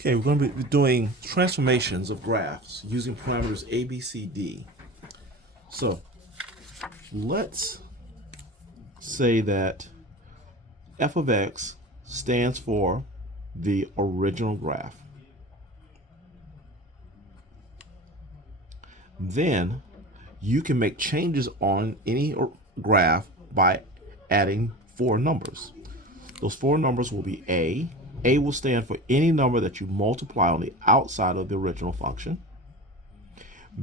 Okay, we're going to be doing transformations of graphs using parameters A, B, C, D. So let's say that f of x stands for the original graph. Then you can make changes on any graph by adding four numbers. Those four numbers will be A. A will stand for any number that you multiply on the outside of the original function.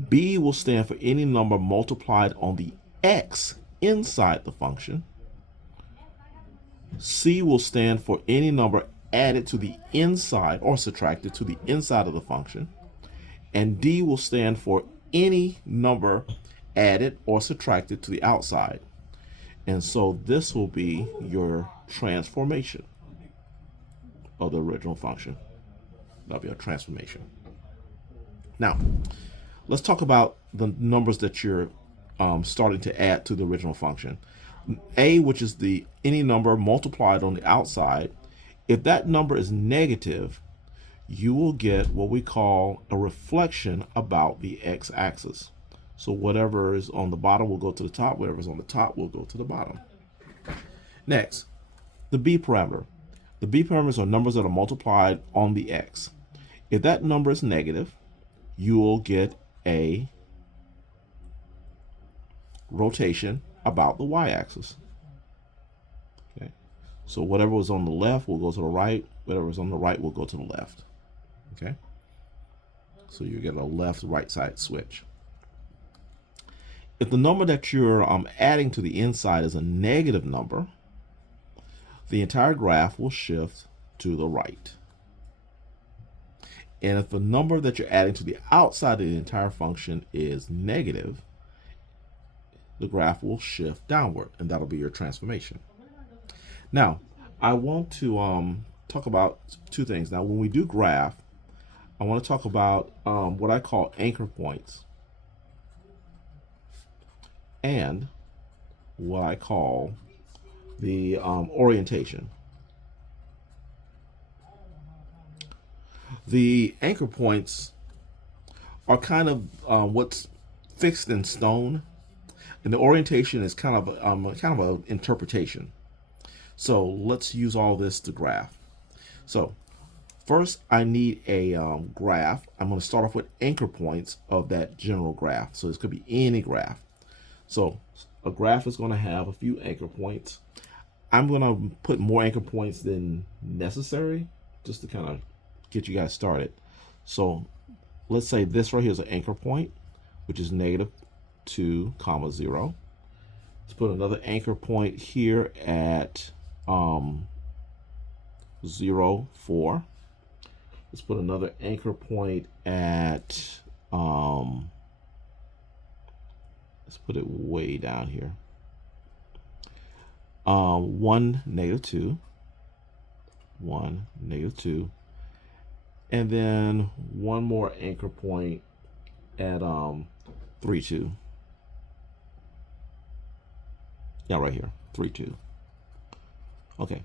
B will stand for any number multiplied on the x inside the function. C will stand for any number added to the inside or subtracted to the inside of the function. And D will stand for any number added or subtracted to the outside. And so this will be your transformation of the original function. That'll be a transformation. Now, let's talk about the numbers that you're starting to add to the original function. A, which is any number multiplied on the outside, if that number is negative, you will get what we call a reflection about the x-axis. So whatever is on the bottom will go to the top, whatever is on the top will go to the bottom. Next, the b parameter. The b parameters are numbers that are multiplied on the x. If that number is negative, you will get a rotation about the y-axis. Okay, so whatever was on the left will go to the right, whatever is on the right will go to the left. Okay, so you get a left-right side switch. If the number that you're adding to the inside is a negative number, the entire graph will shift to the right. And if the number that you're adding to the outside of the entire function is negative, the graph will shift downward, and that'll be your transformation. Now, I want to talk about two things. Now, when we do graph, I want to talk about what I call anchor points and what I call the orientation. The anchor points are kind of what's fixed in stone, and the orientation is kind of an interpretation. So let's use all this to graph. So first, I need a graph. I'm going to start off with anchor points of that general graph. So this could be any graph. So a graph is going to have a few anchor points. I'm going to put more anchor points than necessary just to kind of get you guys started. So let's say this right here is an anchor point, which is -2, 0. Let's put another anchor point here at 0, 4. Let's put another anchor point at let's put it way down here. 1, -2, 1, -2, and then one more anchor point at 3, 2. Yeah, right here, 3, 2. Okay.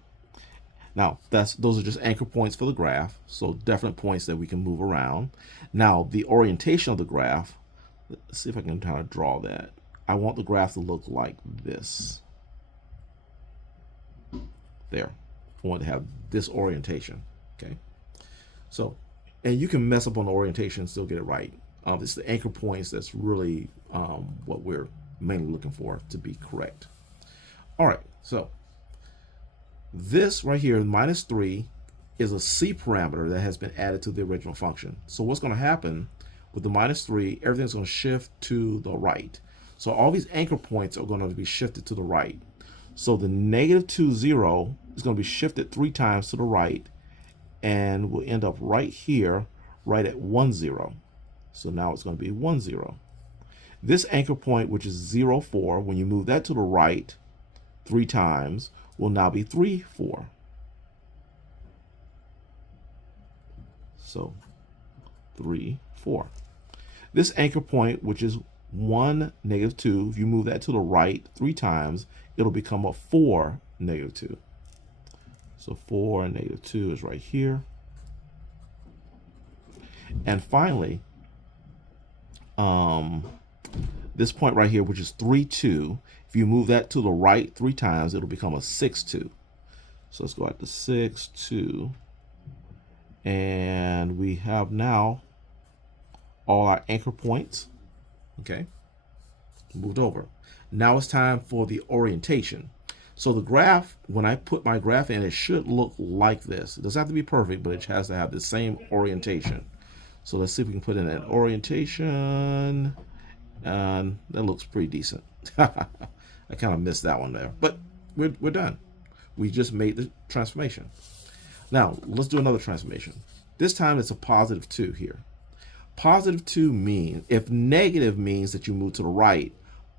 Now those are just anchor points for the graph, so definite points that we can move around. Now the orientation of the graph. Let's see if I can kind of draw that. I want the graph to look like this. There. I want to have this orientation. Okay. So, and you can mess up on the orientation and still get it right. It's the anchor points that's really what we're mainly looking for to be correct. All right. So this right here, -3, is a c parameter that has been added to the original function. So what's going to happen with the -3, everything's going to shift to the right. So all these anchor points are going to be shifted to the right. So the -2, 0 is going to be shifted 3 times to the right, and we'll end up right here, right at 1, 0. So now it's going to be 1, 0. This anchor point, which is 0, 4, when you move that to the right 3 times, will now be 3, 4. So 3, 4. This anchor point, which is 1, -2, if you move that to the right 3 times, it'll become a 4, -2. So 4 and -2 is right here. And finally, this point right here, which is 3, 2, if you move that to the right 3 times, it'll become a 6, 2. So let's go out to 6, 2. And we have now all our anchor points, okay, moved over. Now it's time for the orientation. So the graph, when I put my graph in, it should look like this. It doesn't have to be perfect, but it has to have the same orientation. So let's see if we can put in an orientation, and that looks pretty decent. I kind of missed that one there, but we're done. We just made the transformation. Now let's do another transformation. This time it's a positive 2 here. Positive 2 means, if negative means that you move to the right,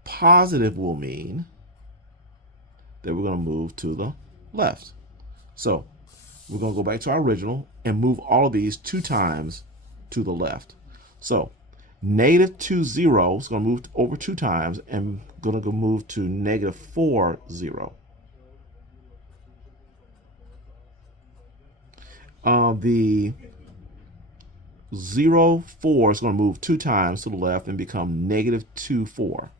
positive will mean that we're going to move to the left. So we're going to go back to our original and move all of these 2 times to the left. So negative 2, 0 is going to move over 2 times, and going to go move to negative 4, 0. The 0, 4 is going to move 2 times to the left and become negative 2, 4.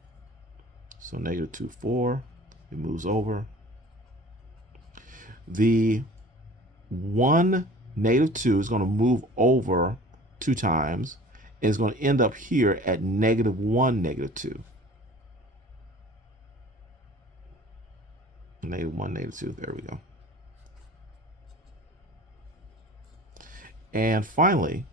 So negative 2, 4, it moves over. The 1, negative 2 is going to move over 2 times, and it's going to end up here at negative 1, negative 2. Negative 1, negative 2, there we go. And finally,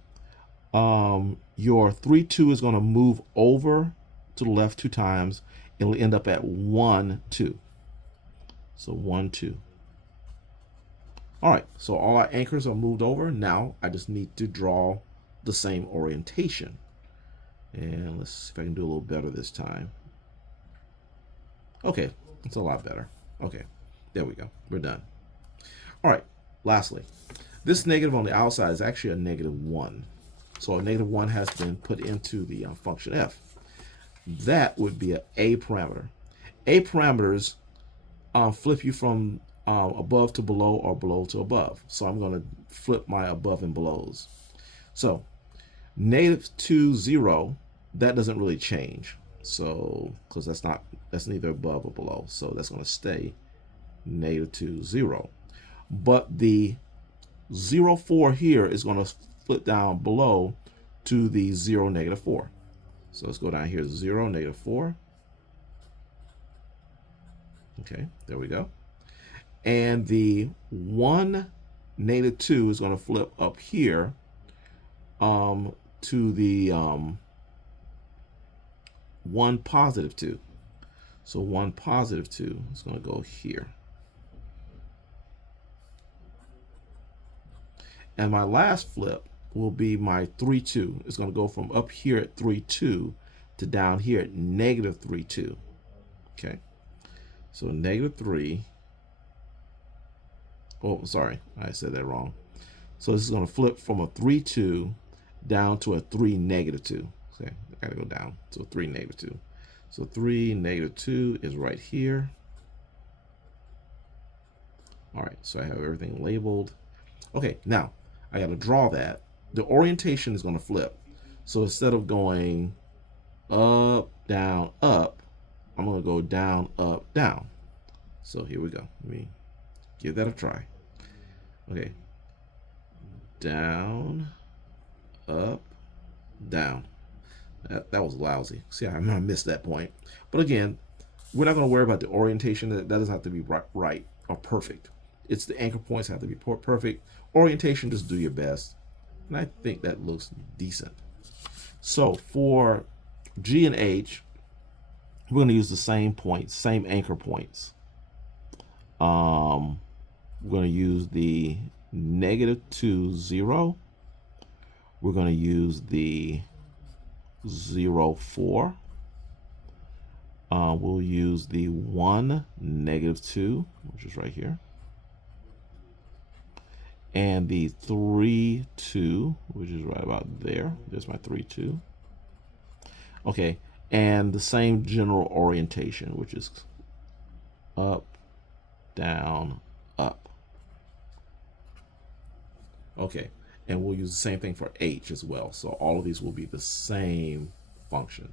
your 3, 2 is going to move over to the left 2 times. It'll end up at 1, 2. So 1, 2. All right, so all our anchors are moved over. Now I just need to draw the same orientation. And let's see if I can do a little better this time. Okay, it's a lot better. Okay, there we go. We're done. All right, lastly, this negative on the outside is actually a negative 1. So a negative 1 has been put into the function f. That would be an a parameter. A parameters flip you from above to below or below to above. So I'm going to flip my above and belows. So negative 2, 0, that doesn't really change. So because that's neither above or below. So that's going to stay negative 2, 0. But the 0, 4 here is going to flip down below to the 0, negative 4. So let's go down here, 0, negative 4. Okay, there we go. And the 1, negative 2 is going to flip up here to the 1, positive 2. So 1, positive 2 is going to go here. And my last flip will be my 3, 2. It's going to go from up here at 3, 2 to down here at negative 3, 2. Okay. So negative 3. Oh, sorry. I said that wrong. So this is going to flip from a 3, 2 down to a 3, negative 2. Okay. I got to go down to a 3, negative 2. So 3, negative 2 is right here. All right. So I have everything labeled. Okay. Now I got to draw that. The orientation is going to flip. So instead of going up, down, up, I'm going to go down, up, down. So here we go. Let me give that a try. Okay. Down, up, down. That was lousy. See, I missed that point. But again, we're not going to worry about the orientation. That doesn't have to be right or perfect. It's the anchor points have to be perfect. Orientation, just do your best. And I think that looks decent. So for G and H, we're going to use the same points, same anchor points. We're going to use the negative 2, 0. We're going to use the 0, 4. We'll use the 1, negative 2, which is right here. And the 3, 2, which is right about there. There's my 3, 2. Okay, and the same general orientation, which is up, down, up. Okay, And we'll use the same thing for h as well. So all of these will be the same function.